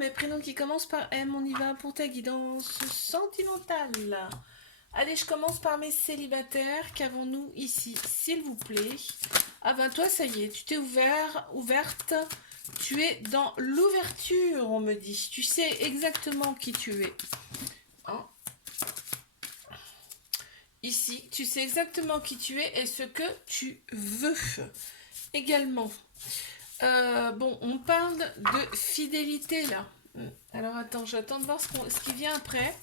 mes prénoms qui commencent par M, on y va pour ta guidance sentimentale. Allez, je commence par mes célibataires. Qu'avons-nous ici, s'il vous plaît? Ah ben toi, ça y est, tu t'es ouverte. Tu es dans l'ouverture, on me dit. Tu sais exactement qui tu es. Hein? Ici, tu sais exactement qui tu es et ce que tu veux. Également. Bon, on parle de fidélité là. Alors attends, j'attends de voir ce qui vient après.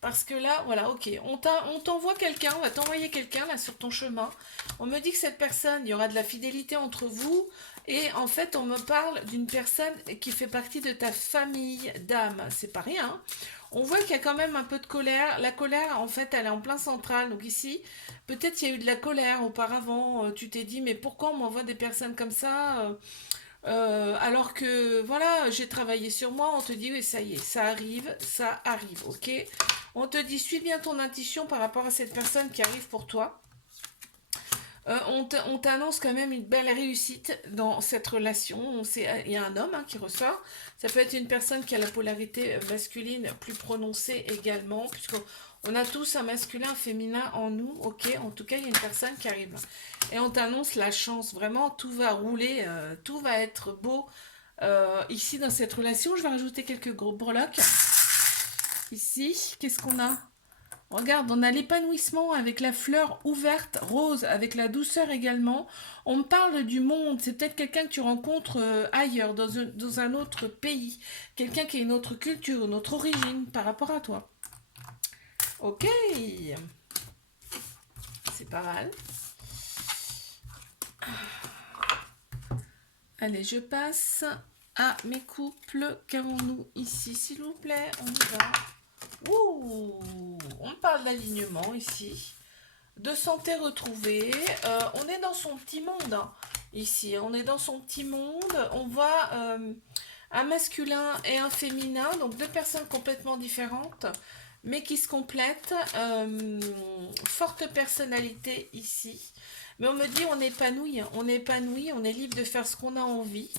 Parce que là, voilà, ok, on t'envoie quelqu'un, on va t'envoyer quelqu'un là sur ton chemin. On me dit que cette personne, il y aura de la fidélité entre vous. Et en fait, on me parle d'une personne qui fait partie de ta famille d'âme. C'est pas rien, hein. On voit qu'il y a quand même un peu de colère. La colère, en fait, elle est en plein central. Donc ici, peut-être il y a eu de la colère auparavant. Tu t'es dit, mais pourquoi on m'envoie des personnes comme ça alors que voilà, j'ai travaillé sur moi, on te dit oui, ça y est, ça arrive, ok? On te dit suis bien ton intuition par rapport à cette personne qui arrive pour toi. On t'annonce quand même une belle réussite dans cette relation. Il y a un homme qui ressort. Ça peut être une personne qui a la polarité masculine plus prononcée également, puisqu'on a tous un masculin, un féminin en nous, ok? En tout cas, il y a une personne qui arrive. Et on t'annonce la chance. Vraiment, tout va rouler, tout va être beau. Ici, dans cette relation, je vais rajouter quelques gros breloques. Ici, qu'est-ce qu'on a? Regarde, on a l'épanouissement avec la fleur ouverte, rose, avec la douceur également. On me parle du monde, c'est peut-être quelqu'un que tu rencontres ailleurs, dans un autre pays. Quelqu'un qui a une autre culture, une autre origine par rapport à toi. Ok, c'est pas mal. Allez, je passe à mes couples. Qu'avons-nous ici, s'il vous plaît? On y va. Ouh, on parle d'alignement ici, de santé retrouvée. On est dans son petit monde, hein. Ici, on est dans son petit monde. On voit un masculin et un féminin, donc deux personnes complètement différentes, mais qui se complètent. Forte personnalité ici. Mais on me dit on est épanoui, on est libre de faire ce qu'on a envie.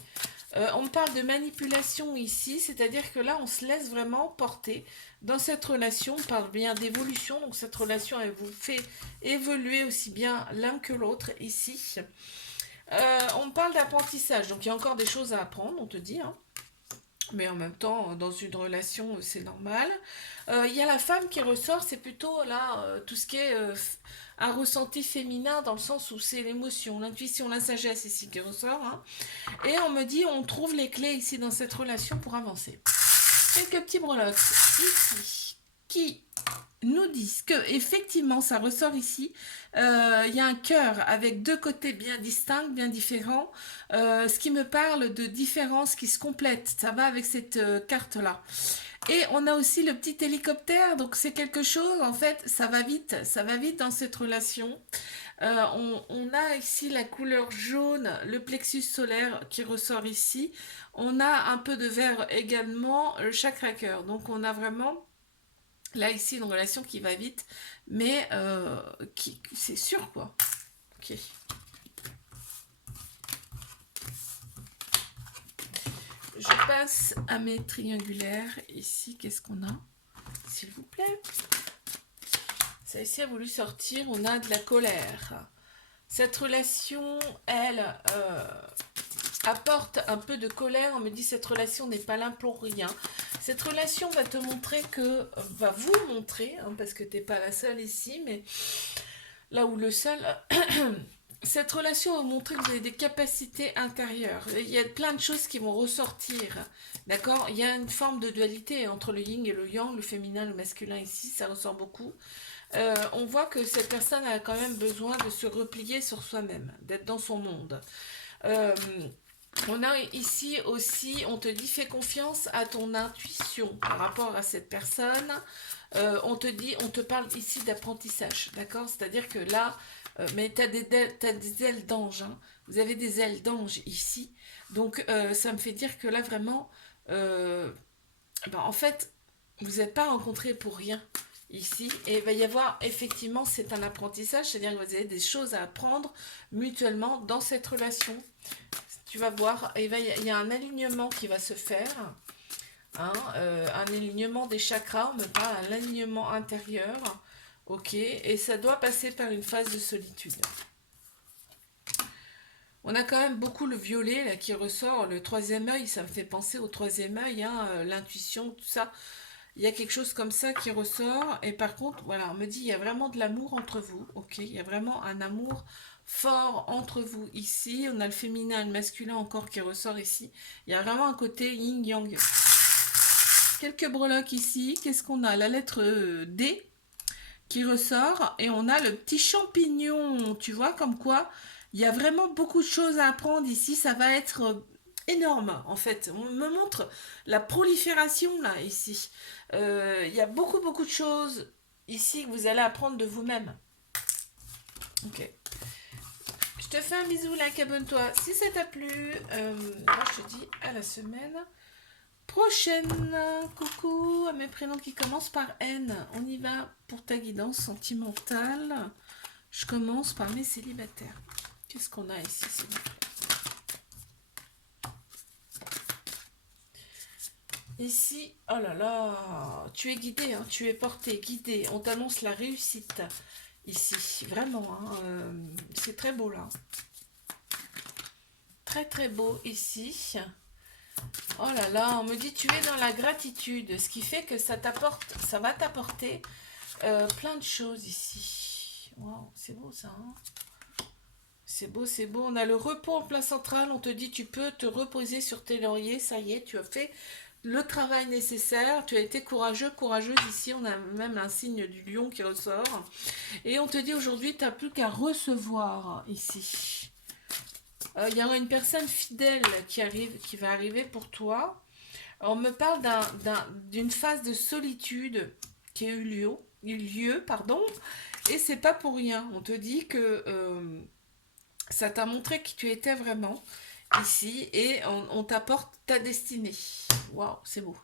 On me parle de manipulation ici, c'est-à-dire que là, on se laisse vraiment porter dans cette relation. On parle bien d'évolution, donc cette relation, elle vous fait évoluer aussi bien l'un que l'autre ici. On me parle d'apprentissage, donc il y a encore des choses à apprendre, on te dit, hein. Mais en même temps, dans une relation, c'est normal. Il y a la femme qui ressort, c'est plutôt là, tout ce qui est un ressenti féminin, dans le sens où c'est l'émotion, l'intuition, la sagesse ici qui ressort, hein. Et on me dit, on trouve les clés ici dans cette relation pour avancer. Quelques petits breloques ici qui nous disent que effectivement ça ressort ici. Il y a un cœur avec deux côtés bien distincts, bien différents. Ce qui me parle de différences qui se complètent. Ça va avec cette carte-là. Et on a aussi le petit hélicoptère, donc c'est quelque chose, en fait, ça va vite dans cette relation. On a ici la couleur jaune, le plexus solaire qui ressort ici. On a un peu de vert également, le chakra cœur. Donc on a vraiment, là ici, une relation qui va vite, mais c'est sûr quoi. Ok. Je passe à mes triangulaires. Ici, qu'est-ce qu'on a? S'il vous plaît. Ça ici a voulu sortir, on a de la colère. Cette relation, elle, apporte un peu de colère. On me dit cette relation n'est pas là pour rien. Cette relation va te montrer va vous montrer, hein, parce que t'es pas la seule ici, mais là où le seul... Cette relation va montrer que vous avez des capacités intérieures. Il y a plein de choses qui vont ressortir. D'accord? Il y a une forme de dualité entre le yin et le yang, le féminin et le masculin ici, ça ressort beaucoup. On voit que cette personne a quand même besoin de se replier sur soi-même, d'être dans son monde. On a ici aussi, on te dit fais confiance à ton intuition par rapport à cette personne. On te parle ici d'apprentissage, d'accord? C'est-à-dire que là, mais t'as des ailes d'ange, hein. Vous avez des ailes d'ange ici. Donc ça me fait dire que là vraiment, en fait, vous n'êtes pas rencontrés pour rien ici. Et il va y avoir effectivement, c'est un apprentissage, c'est-à-dire que vous avez des choses à apprendre mutuellement dans cette relation. Tu vas voir, il y a un alignement qui va se faire. Hein, un alignement des chakras, on me parle d'un alignement intérieur. Ok, et ça doit passer par une phase de solitude. On a quand même beaucoup le violet là qui ressort, le troisième œil, ça me fait penser au troisième œil, hein, l'intuition, tout ça. Il y a quelque chose comme ça qui ressort. Et par contre, voilà, on me dit, il y a vraiment de l'amour entre vous. Ok, il y a vraiment un amour fort entre vous ici. On a le féminin et le masculin encore qui ressort ici. Il y a vraiment un côté yin-yang. Quelques breloques ici. Qu'est-ce qu'on a? La lettre D qui ressort. Et on a le petit champignon. Tu vois, comme quoi, il y a vraiment beaucoup de choses à apprendre ici. Ça va être énorme, en fait. On me montre la prolifération, là, ici. Il y a beaucoup, beaucoup de choses ici que vous allez apprendre de vous-même. Ok. Je te fais un bisou, là, abonne-toi. Si ça t'a plu, moi, je te dis à la semaine prochaine. Coucou à mes prénoms qui commencent par N. On y va pour ta guidance sentimentale. Je commence par mes célibataires. Qu'est-ce qu'on a ici, s'il vous plaît? Ici, oh là là, tu es guidé, hein, tu es porté, guidé. On t'annonce la réussite ici, vraiment. Hein, c'est très beau là. Très très beau ici. Oh là là, on me dit tu es dans la gratitude, ce qui fait que ça va t'apporter plein de choses ici. Wow, c'est beau ça. Hein, c'est beau, c'est beau. On a le repos en plein central. On te dit tu peux te reposer sur tes lauriers. Ça y est, tu as fait le travail nécessaire. Tu as été courageux, courageuse. Ici, on a même un signe du lion qui ressort. Et on te dit aujourd'hui, tu n'as plus qu'à recevoir ici. Il y aura une personne fidèle qui va arriver pour toi. On me parle d'une phase de solitude qui a eu lieu, pardon. Et c'est pas pour rien. On te dit que ça t'a montré qui tu étais vraiment ici et on t'apporte ta destinée. Waouh, c'est beau.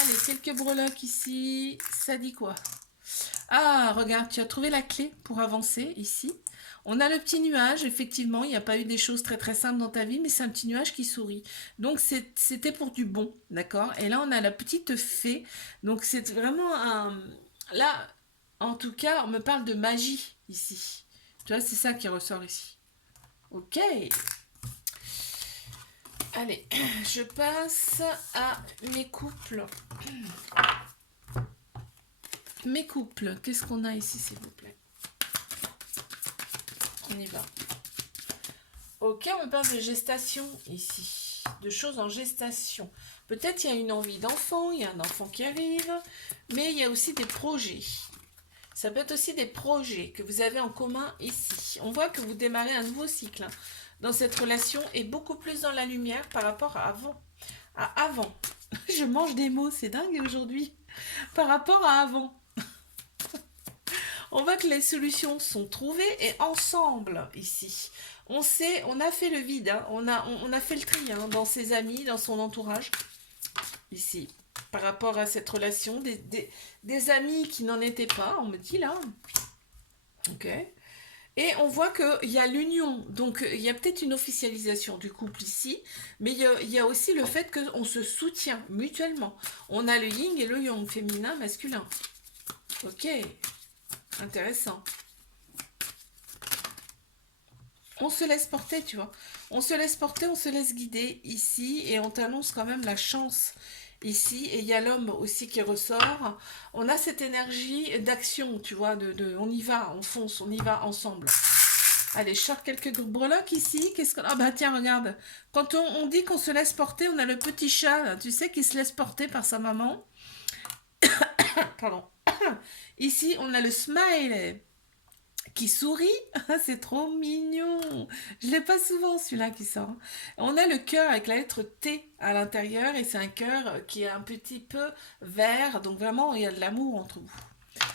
Allez, quelques breloques ici. Ça dit quoi? Ah, regarde, tu as trouvé la clé pour avancer ici. On a le petit nuage, effectivement, il n'y a pas eu des choses très très simples dans ta vie, mais c'est un petit nuage qui sourit. Donc c'était pour du bon, d'accord? Et là, on a la petite fée. Donc c'est vraiment un... Là, en tout cas, on me parle de magie ici. Tu vois, c'est ça qui ressort ici. Ok. Allez, je passe à mes couples. Mes couples, qu'est-ce qu'on a ici, s'il vous plaît? On y va. Ok, on me parle de gestation ici, de choses en gestation. Peut-être il y a une envie d'enfant, il y a un enfant qui arrive, mais il y a aussi des projets. Ça peut être aussi des projets que vous avez en commun ici. On voit que vous démarrez un nouveau cycle hein, dans cette relation et beaucoup plus dans la lumière par rapport à avant. À avant. Je mange des mots, c'est dingue aujourd'hui. Par rapport à avant. On voit que les solutions sont trouvées et ensemble ici. On sait, on a fait le vide, hein, on a fait le tri hein, dans ses amis, dans son entourage, ici, par rapport à cette relation, des amis qui n'en étaient pas, on me dit là. Ok. Et on voit qu'il y a l'union, donc il y a peut-être une officialisation du couple ici, mais il y a aussi le fait qu'on se soutient mutuellement. On a le yin et le yang, féminin, masculin. Ok, intéressant. On se laisse porter, tu vois. On se laisse porter, on se laisse guider ici et on t'annonce quand même la chance ici. Et il y a l'homme aussi qui ressort. On a cette énergie d'action, tu vois, on y va, on fonce, on y va ensemble. Allez, je sors quelques breloques ici. Qu'est-ce qu'on... Ah bah tiens, regarde. Quand on dit qu'on se laisse porter, on a le petit chat, là, tu sais, qui se laisse porter par sa maman. Pardon. Ici, on a le smile qui sourit, c'est trop mignon. Je l'ai pas souvent celui-là qui sort. On a le cœur avec la lettre T à l'intérieur et c'est un cœur qui est un petit peu vert, donc vraiment il y a de l'amour entre vous.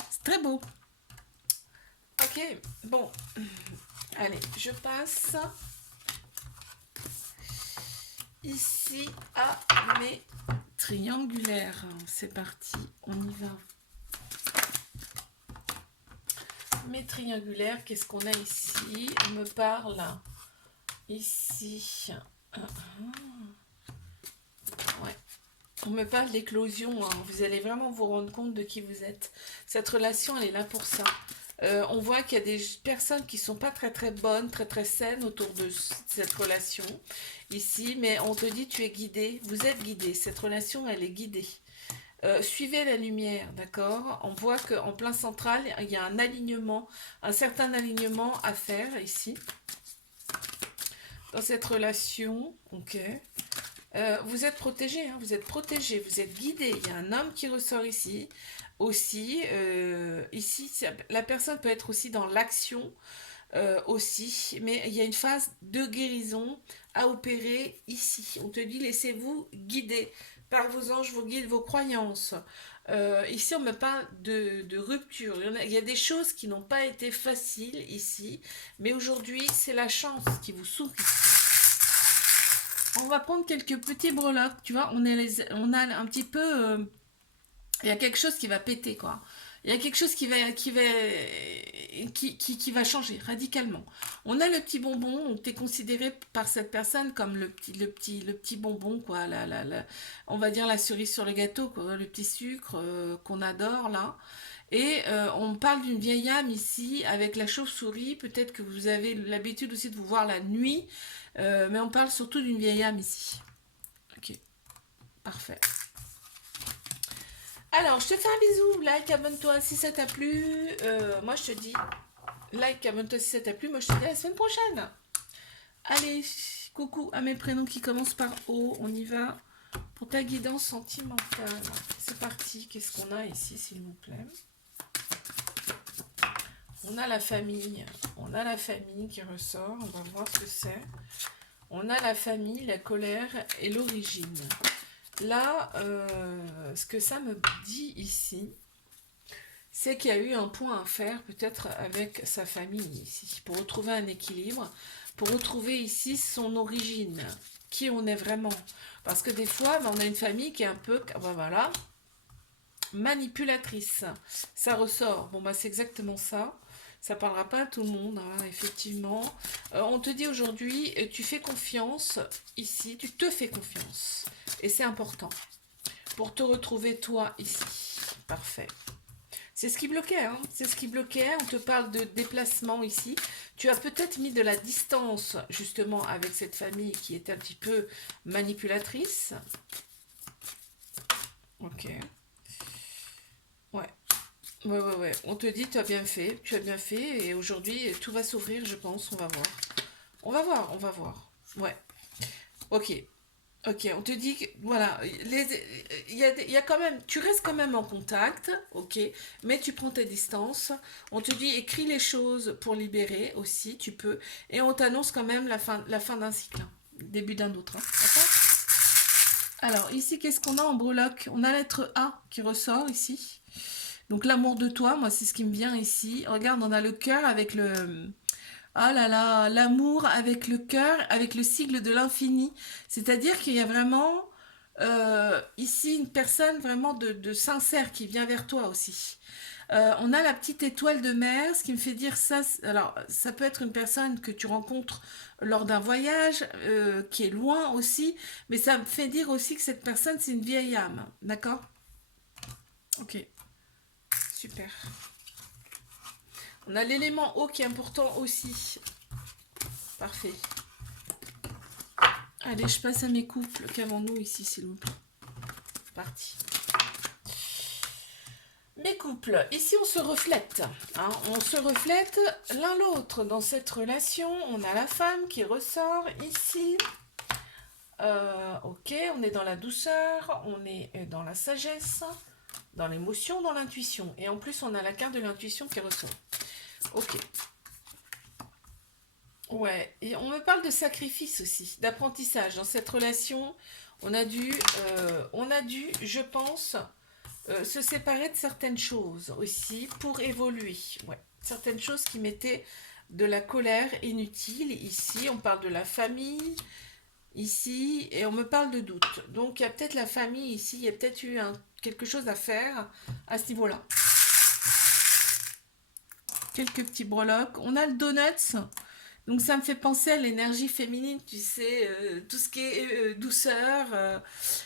C'est très beau. Ok, bon, allez, je passe ici à mes triangulaires. C'est parti, on y va. Mes triangulaires, qu'est-ce qu'on a ici? On me parle ici. Ouais. On me parle d'éclosion, hein. Vous allez vraiment vous rendre compte de qui vous êtes. Cette relation, elle est là pour ça. On voit qu'il y a des personnes qui sont pas très très bonnes, très très saines autour de cette relation ici, mais on te dit tu es guidé, vous êtes guidé. Cette relation, elle est guidée. Suivez la lumière, d'accord? On voit qu'en plein central, il y a un alignement, un certain alignement à faire ici, dans cette relation, ok? Vous êtes protégé, hein, vous êtes protégé, vous êtes guidé. Il y a un homme qui ressort ici aussi. Ici, la personne peut être aussi dans l'action aussi, mais il y a une phase de guérison à opérer ici. On te dit laissez-vous guider par vos anges, vos guides, vos croyances. Ici, on me parle de rupture. Il y a des choses qui n'ont pas été faciles ici, mais aujourd'hui, c'est la chance qui vous sourit. On va prendre quelques petits breloques, tu vois, on a un petit peu... il y a quelque chose qui va péter, quoi. Il y a quelque chose qui va changer radicalement. On a le petit bonbon, donc tu es considéré par cette personne comme le petit bonbon, quoi. On va dire la cerise sur le gâteau, quoi, le petit sucre qu'on adore, là. Et on parle d'une vieille âme ici avec la chauve-souris. Peut-être que vous avez l'habitude aussi de vous voir la nuit. Mais on parle surtout d'une vieille âme ici. Ok, parfait. Alors, je te fais un bisou. Like, abonne-toi si ça t'a plu. Moi, je te dis like, abonne-toi si ça t'a plu. Moi, je te dis à la semaine prochaine. Allez, coucou à mes prénoms qui commencent par O. On y va pour ta guidance sentimentale. C'est parti. Qu'est-ce qu'on a ici, s'il vous plaît? On a la famille. On a la famille qui ressort. On va voir ce que c'est. On a la famille, la colère et l'origine. Là, ce que ça me dit ici, c'est qu'il y a eu un point à faire peut-être avec sa famille ici, pour retrouver un équilibre, pour retrouver ici son origine, qui on est vraiment. Parce que des fois, on a une famille qui est un peu, voilà, manipulatrice. Ça ressort. Bon, bah c'est exactement ça. Ça parlera pas à tout le monde, hein, effectivement. On te dit aujourd'hui, tu fais confiance ici, tu te fais confiance. Et c'est important. Pour te retrouver toi ici. Parfait. C'est ce qui bloquait, hein. C'est ce qui bloquait. On te parle de déplacement ici. Tu as peut-être mis de la distance, justement, avec cette famille qui est un petit peu manipulatrice. Ok. Ouais. Ouais. On te dit, tu as bien fait, et aujourd'hui, tout va s'ouvrir, je pense, on va voir. On va voir. Ouais. Ok. Ok, on te dit que, voilà, il y a quand même, tu restes quand même en contact, ok, mais tu prends tes distances. On te dit, écris les choses pour libérer aussi, tu peux, et on t'annonce quand même la fin d'un cycle, hein, début d'un autre, hein, d'accord? Alors, ici, qu'est-ce qu'on a en breloque? On a la lettre A qui ressort ici. Donc l'amour de toi, moi c'est ce qui me vient ici. Regarde, on a le cœur avec le... Ah là là, l'amour avec le cœur, avec le sigle de l'infini. C'est-à-dire qu'il y a vraiment ici une personne vraiment de sincère qui vient vers toi aussi. On a la petite étoile de mer, ce qui me fait dire ça. Alors, ça peut être une personne que tu rencontres lors d'un voyage, qui est loin aussi, mais ça me fait dire aussi que cette personne, c'est une vieille âme. D'accord? Ok, super. On a l'élément eau qui est important aussi. Parfait. Allez, je passe à mes couples. Qu'avons-nous ici, s'il vous plaît? Parti. Mes couples, ici on se reflète. Hein, on se reflète l'un l'autre dans cette relation. On a la femme qui ressort ici. Ok, on est dans la douceur, on est dans la sagesse, dans l'émotion, dans l'intuition. Et en plus, on a la carte de l'intuition qui ressort. Ok. Ouais, et on me parle de sacrifice aussi, d'apprentissage. Dans cette relation, on a dû, je pense, se séparer de certaines choses aussi pour évoluer. Ouais, certaines choses qui mettaient de la colère inutile. Ici, on parle de la famille, ici, et on me parle de doute. Donc, il y a peut-être la famille ici, il y a peut-être eu quelque chose à faire à ce niveau-là. Quelques petits breloques. On a le donuts. Donc ça me fait penser à l'énergie féminine, tu sais, tout ce qui est douceur.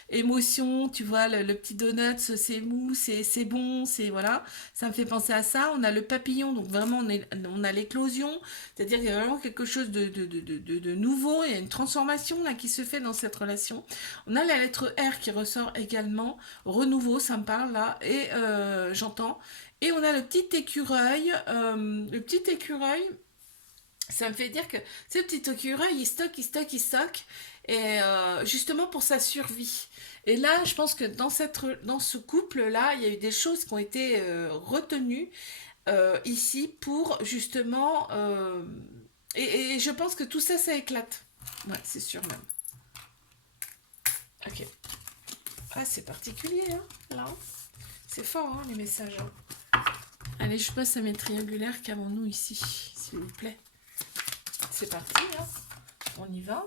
émotion, tu vois, le petit donut, c'est mou, c'est bon, c'est voilà, ça me fait penser à ça. On a le papillon, donc vraiment on a l'éclosion, c'est-à-dire qu'il y a vraiment quelque chose de nouveau, il y a une transformation là qui se fait dans cette relation. On a la lettre R qui ressort également, renouveau, ça me parle là, et j'entends. Et on a le petit écureuil, ça me fait dire que ce petit écureuil, il stocke, il stocke, il stocke, et justement pour sa survie. Et là, je pense que dans ce couple-là, il y a eu des choses qui ont été retenues ici pour justement... et je pense que tout ça, ça éclate. Ouais, c'est sûr même. Ok. Ah, c'est particulier, hein, là. C'est fort, hein, les messages. Hein. Allez, je passe à mes triangulaires qu'avons-nous ici, s'il vous plaît. C'est parti, hein. On y va.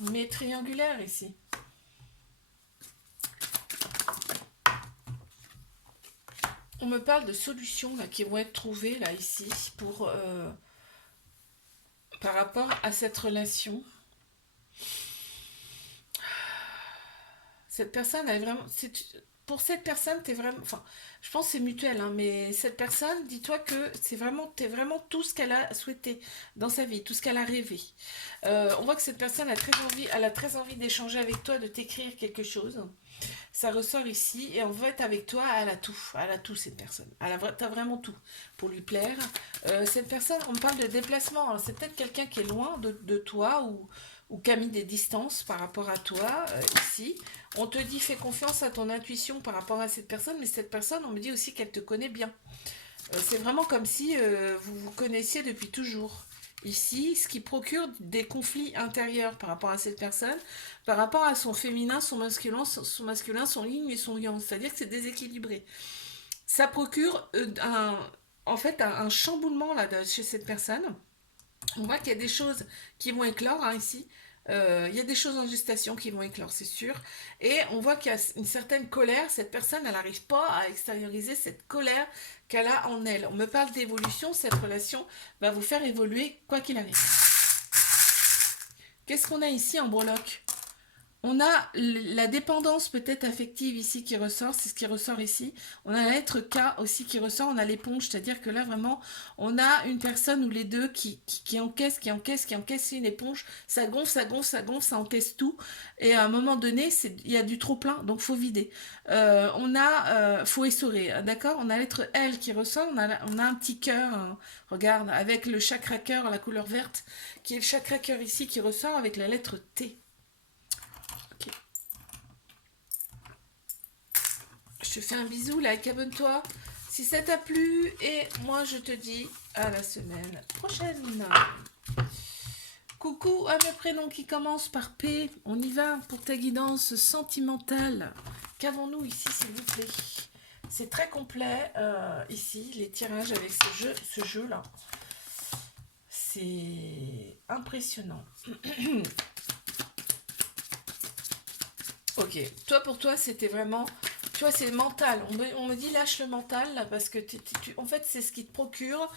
Mes triangulaires ici. On me parle de solutions là, qui vont être trouvées là ici pour par rapport à cette relation. Cette personne, elle est vraiment. Pour cette personne, t'es vraiment. Enfin, je pense que c'est mutuel, hein, mais cette personne, dis-toi que t'es vraiment tout ce qu'elle a souhaité dans sa vie, tout ce qu'elle a rêvé. On voit que cette personne elle a très envie d'échanger avec toi, de t'écrire quelque chose. Ça ressort ici, et en fait, avec toi, elle a tout cette personne. T'as vraiment tout pour lui plaire. Cette personne, on me parle de déplacement. Alors, c'est peut-être quelqu'un qui est loin de toi ou qui a mis des distances par rapport à toi ici. On te dit fais confiance à ton intuition par rapport à cette personne, mais cette personne, on me dit aussi qu'elle te connaît bien. C'est vraiment comme si vous vous connaissiez depuis toujours. Ici, ce qui procure des conflits intérieurs par rapport à cette personne, par rapport à son féminin, son masculin, son yin et son yang. C'est-à-dire que c'est déséquilibré. Ça procure en fait un chamboulement là, chez cette personne. On voit qu'il y a des choses qui vont éclore hein, ici. Il y a des choses en gestation qui vont éclore, c'est sûr. Et on voit qu'il y a une certaine colère. Cette personne, elle n'arrive pas à extérioriser cette colère qu'elle a en elle. On me parle d'évolution. Cette relation va vous faire évoluer quoi qu'il arrive. Qu'est-ce qu'on a ici en breloque? On a la dépendance peut-être affective ici qui ressort, c'est ce qui ressort ici. On a la lettre K aussi qui ressort, on a l'éponge, c'est-à-dire que là vraiment, on a une personne ou les deux qui encaisse, qui encaisse une éponge, ça gonfle, ça gonfle, ça gonfle, ça encaisse tout. Et à un moment donné, il y a du trop plein, donc faut vider. Faut essorer, d'accord? On a la lettre L qui ressort, on a un petit cœur, hein, regarde, avec le chakra cœur, la couleur verte, qui est le chakra cœur ici qui ressort avec la lettre T. Je te fais un bisou, like, abonne-toi si ça t'a plu. Et moi, je te dis à la semaine prochaine. Coucou à mes prénoms qui commencent par P. On y va pour ta guidance sentimentale. Qu'avons-nous ici, s'il vous plaît? C'est très complet ici, les tirages avec ce jeu-là. C'est impressionnant. Ok, pour toi, c'était vraiment... Tu vois, c'est mental. On me dit lâche le mental, là, parce que en fait, c'est ce qui te procure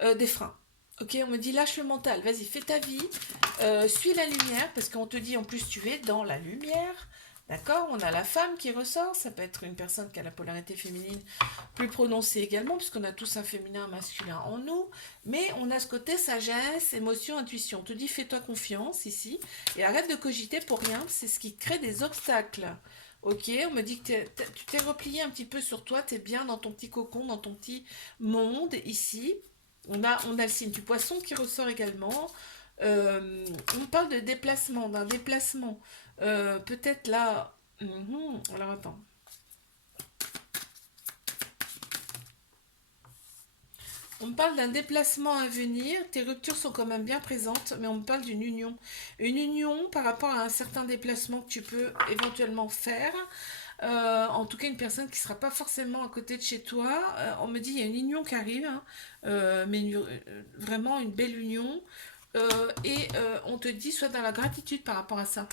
des freins. Ok, on me dit lâche le mental, vas-y, fais ta vie, suis la lumière, parce qu'on te dit en plus tu es dans la lumière. D'accord? On a la femme qui ressort, ça peut être une personne qui a la polarité féminine plus prononcée également, puisqu'on a tous un féminin, un masculin en nous, mais on a ce côté sagesse, émotion, intuition. On te dit fais-toi confiance ici, et arrête de cogiter pour rien, c'est ce qui crée des obstacles. Ok, on me dit que tu t'es replié un petit peu sur toi, tu es bien dans ton petit cocon, dans ton petit monde ici. On a le signe du poisson qui ressort également. On parle de déplacement, d'un déplacement. Peut-être là... alors attends. On me parle d'un déplacement à venir. Tes ruptures sont quand même bien présentes, mais on me parle d'une union. Une union par rapport à un certain déplacement que tu peux éventuellement faire. En tout cas, une personne qui ne sera pas forcément à côté de chez toi. On me dit il y a une union qui arrive, hein, mais vraiment une belle union. On te dit sois dans la gratitude par rapport à ça.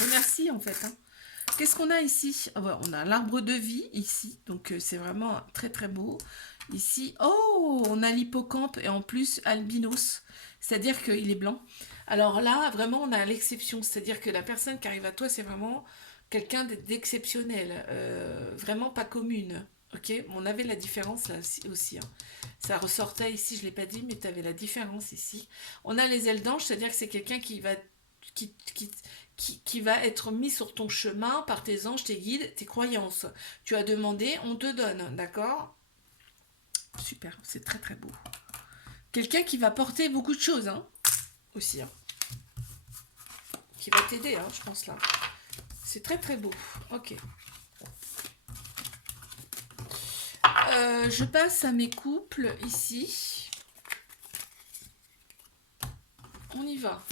Remercie en fait. Hein. Qu'est-ce qu'on a ici? On a l'arbre de vie ici, donc c'est vraiment très très beau. Ici, oh, on a l'hippocampe et en plus albinos, c'est-à-dire qu'il est blanc. Alors là, vraiment, on a l'exception. C'est-à-dire que la personne qui arrive à toi, c'est vraiment quelqu'un d'exceptionnel. Vraiment pas commune. Ok? On avait la différence là aussi, hein. Ça ressortait ici, je ne l'ai pas dit, mais tu avais la différence ici. On a les ailes d'ange, c'est-à-dire que c'est quelqu'un qui, qui, qui va être mis sur ton chemin par tes anges, tes guides, tes croyances. Tu as demandé, on te donne, d'accord? Super, c'est très très beau. Quelqu'un qui va porter beaucoup de choses, hein, aussi, hein, qui va t'aider, hein, je pense là. C'est très très beau. Ok. Je passe à mes couples ici. On y va.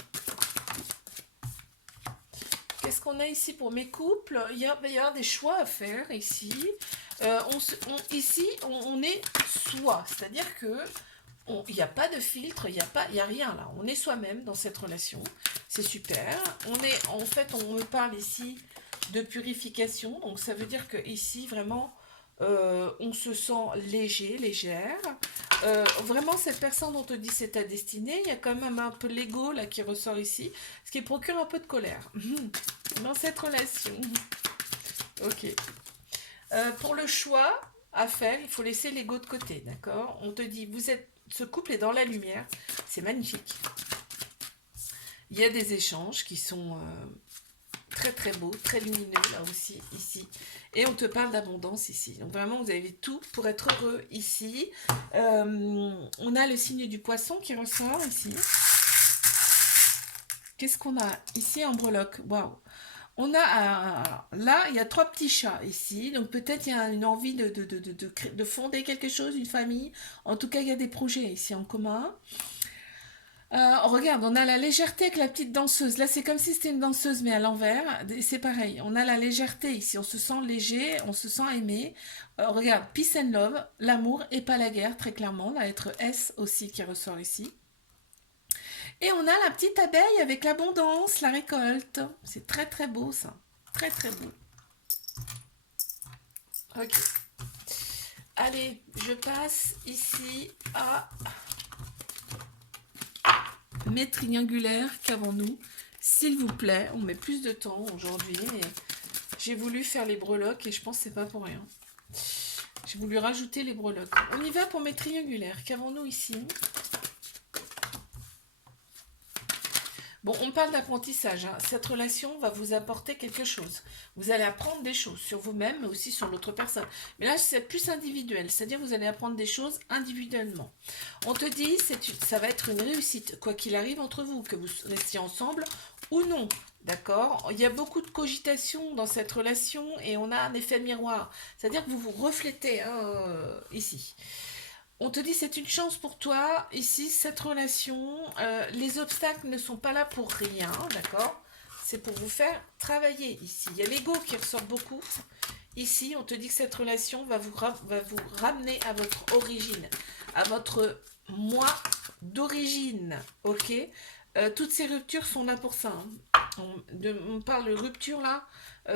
Qu'est-ce qu'on a ici pour mes couples? Il va y avoir des choix à faire ici. Ici, on est soi. C'est-à-dire que il n'y a pas de filtre, il n'y a rien là. On est soi-même dans cette relation. C'est super. En fait, on me parle ici de purification. Donc, ça veut dire que ici, vraiment, on se sent léger, légère. Vraiment, cette personne dont on te dit c'est ta destinée, il y a quand même un peu l'ego là qui ressort ici, ce qui procure un peu de colère dans cette relation. Ok. Pour le choix à faire, il faut laisser l'ego de côté, d'accord? On te dit, ce couple est dans la lumière, c'est magnifique. Il y a des échanges qui sont très très beaux, très lumineux là aussi, ici. Et on te parle d'abondance ici. Donc vraiment, vous avez tout pour être heureux ici. On a le signe du poisson qui ressort ici. Qu'est-ce qu'on a ici en breloque? Waouh! On a, là, il y a 3 petits chats ici, donc peut-être il y a une envie de fonder quelque chose, une famille. En tout cas, il y a des projets ici en commun. Regarde, on a la légèreté avec la petite danseuse. Là, c'est comme si c'était une danseuse, mais à l'envers. C'est pareil. On a la légèreté ici. On se sent léger, on se sent aimé. Regarde, peace and love, l'amour et pas la guerre, très clairement. La lettre S aussi qui ressort ici. Et on a la petite abeille avec l'abondance, la récolte. C'est très très beau ça. Très très beau. Ok. Allez, je passe ici à mes triangulaires qu'avons-nous. S'il vous plaît, on met plus de temps aujourd'hui, mais j'ai voulu faire les breloques et je pense que c'est pas pour rien. J'ai voulu rajouter les breloques. On y va pour mes triangulaires. Qu'avons-nous ici? Bon, on parle d'apprentissage, hein. Cette relation va vous apporter quelque chose. Vous allez apprendre des choses sur vous-même, mais aussi sur l'autre personne. Mais là, c'est plus individuel, c'est-à-dire vous allez apprendre des choses individuellement. On te dit, ça va être une réussite, quoi qu'il arrive entre vous, que vous restiez ensemble ou non. D'accord? Il y a beaucoup de cogitation dans cette relation et on a un effet miroir. C'est-à-dire que vous vous reflétez ici. On te dit c'est une chance pour toi, ici, cette relation, les obstacles ne sont pas là pour rien, d'accord? C'est pour vous faire travailler ici. Il y a l'ego qui ressort beaucoup. Ici, on te dit que cette relation va vous ramener à votre origine, à votre moi d'origine, ok? Toutes ces ruptures sont là pour ça, hein. On parle de rupture là,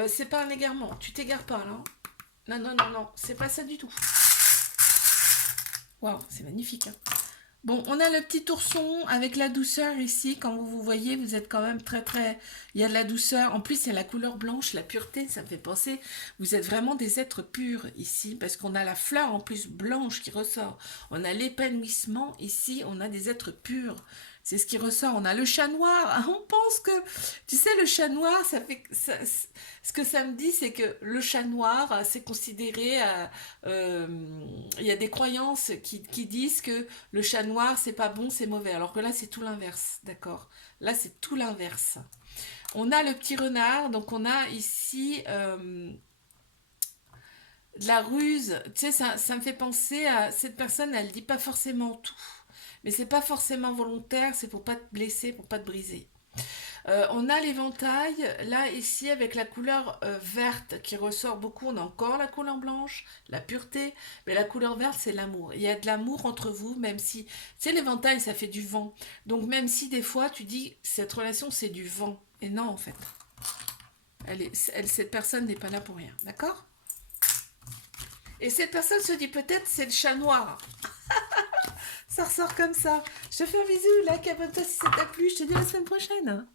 c'est pas un égarement, tu t'égares pas là. Non, non, non, non, c'est pas ça du tout. Waouh, c'est magnifique, hein. Bon, on a le petit ourson avec la douceur ici. Quand vous voyez, vous êtes quand même très très... Il y a de la douceur. En plus, il y a la couleur blanche, la pureté. Ça me fait penser, vous êtes vraiment des êtres purs ici. Parce qu'on a la fleur en plus blanche qui ressort. On a l'épanouissement ici. On a des êtres purs. C'est ce qui ressort. On a le chat noir. On pense que... Tu sais, le chat noir, ce que ça me dit, c'est que le chat noir, c'est considéré... il y a des croyances qui disent que le chat noir, c'est pas bon, c'est mauvais. Alors que là, c'est tout l'inverse, d'accord? Là, c'est tout l'inverse. On a le petit renard, donc on a ici de la ruse. Tu sais, ça me fait penser à cette personne, elle dit pas forcément tout. Mais c'est pas forcément volontaire, c'est pour pas te blesser, pour pas te briser. On a l'éventail, là, ici, avec la couleur verte qui ressort beaucoup. On a encore la couleur blanche, la pureté, mais la couleur verte, c'est l'amour. Il y a de l'amour entre vous, même si... Tu sais, l'éventail, ça fait du vent. Donc, même si des fois, tu dis, cette relation, c'est du vent. Et non, en fait. Cette personne n'est pas là pour rien, d'accord? Et cette personne se dit, peut-être, c'est le chat noir. Ça ressort comme ça. Je te fais un bisou, like, abonne-toi si ça t'a plu. Je te dis à la semaine prochaine.